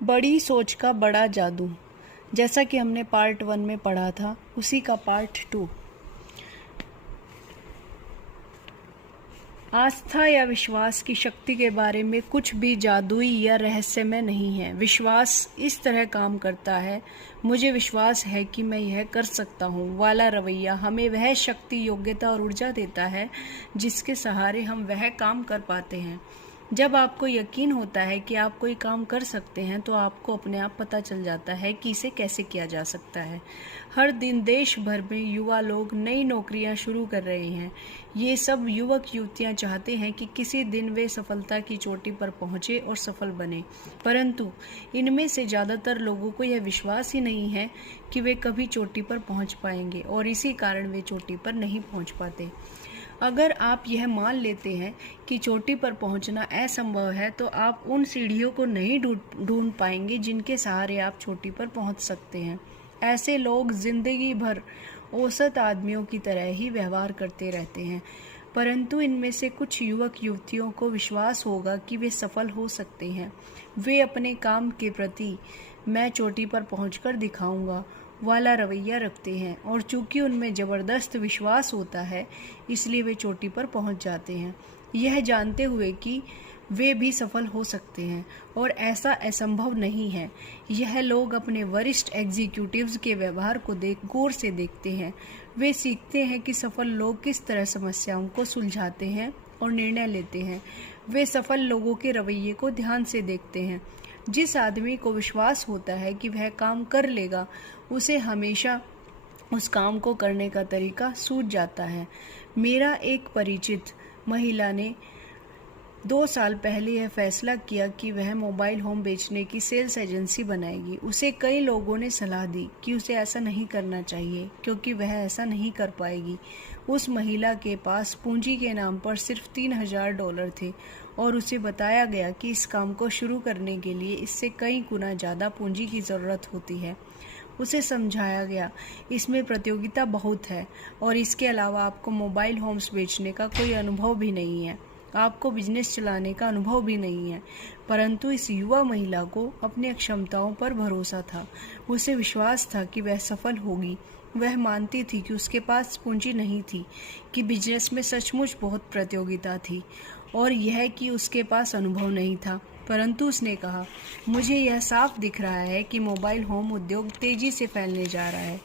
बड़ी सोच का बड़ा जादू। जैसा कि हमने पार्ट 1 में पढ़ा था, उसी का पार्ट 2। आस्था या विश्वास की शक्ति के बारे में कुछ भी जादुई या रहस्यमय नहीं है। विश्वास इस तरह काम करता है, मुझे विश्वास है कि मैं यह कर सकता हूँ वाला रवैया हमें वह शक्ति, योग्यता और ऊर्जा देता है जिसके सहारे हम वह काम कर पाते हैं। जब आपको यकीन होता है कि आप कोई काम कर सकते हैं तो आपको अपने आप पता चल जाता है कि इसे कैसे किया जा सकता है। हर दिन देश भर में युवा लोग नई नौकरियां शुरू कर रहे हैं। ये सब युवक युवतियां चाहते हैं कि किसी दिन वे सफलता की चोटी पर पहुंचे और सफल बने, परंतु इनमें से ज़्यादातर लोगों को यह विश्वास ही नहीं है कि वे कभी चोटी पर पहुंच पाएंगे और इसी कारण वे चोटी पर नहीं पहुंच पाते। अगर आप यह मान लेते हैं कि चोटी पर पहुंचना असंभव है तो आप उन सीढ़ियों को नहीं ढूंढ पाएंगे जिनके सहारे आप चोटी पर पहुंच सकते हैं। ऐसे लोग जिंदगी भर औसत आदमियों की तरह ही व्यवहार करते रहते हैं, परंतु इनमें से कुछ युवक युवतियों को विश्वास होगा कि वे सफल हो सकते हैं। वे अपने काम के प्रति मैं चोटी पर पहुंचकर दिखाऊंगा वाला रवैया रखते हैं और चूंकि उनमें ज़बरदस्त विश्वास होता है, इसलिए वे चोटी पर पहुंच जाते हैं, यह जानते हुए कि वे भी सफल हो सकते हैं और ऐसा असंभव नहीं है। यह लोग अपने वरिष्ठ एग्जीक्यूटिव्स के व्यवहार को गौर से देखते हैं। वे सीखते हैं कि सफल लोग किस तरह समस्याओं को सुलझाते हैं और निर्णय लेते हैं। वे सफल लोगों के रवैये को ध्यान से देखते हैं। जिस आदमी को विश्वास होता है कि वह काम कर लेगा, उसे हमेशा उस काम को करने का तरीका सूझ जाता है। मेरा एक परिचित महिला ने 2 साल पहले यह फैसला किया कि वह मोबाइल होम बेचने की सेल्स एजेंसी बनाएगी। उसे कई लोगों ने सलाह दी कि उसे ऐसा नहीं करना चाहिए क्योंकि वह ऐसा नहीं कर पाएगी। उस महिला के पास पूंजी के नाम पर सिर्फ $3000 थे और उसे बताया गया कि इस काम को शुरू करने के लिए इससे कई गुना ज़्यादा पूंजी की ज़रूरत होती है। उसे समझाया गया इसमें प्रतियोगिता बहुत है और इसके अलावा आपको मोबाइल होम्स बेचने का कोई अनुभव भी नहीं है, आपको बिजनेस चलाने का अनुभव भी नहीं है। परंतु इस युवा महिला को अपनी क्षमताओं पर भरोसा था। उसे विश्वास था कि वह सफल होगी। वह मानती थी कि उसके पास पूंजी नहीं थी, कि बिजनेस में सचमुच बहुत प्रतियोगिता थी और यह कि उसके पास अनुभव नहीं था। परंतु उसने कहा, मुझे यह साफ दिख रहा है कि मोबाइल होम उद्योग तेजी से फैलने जा रहा है।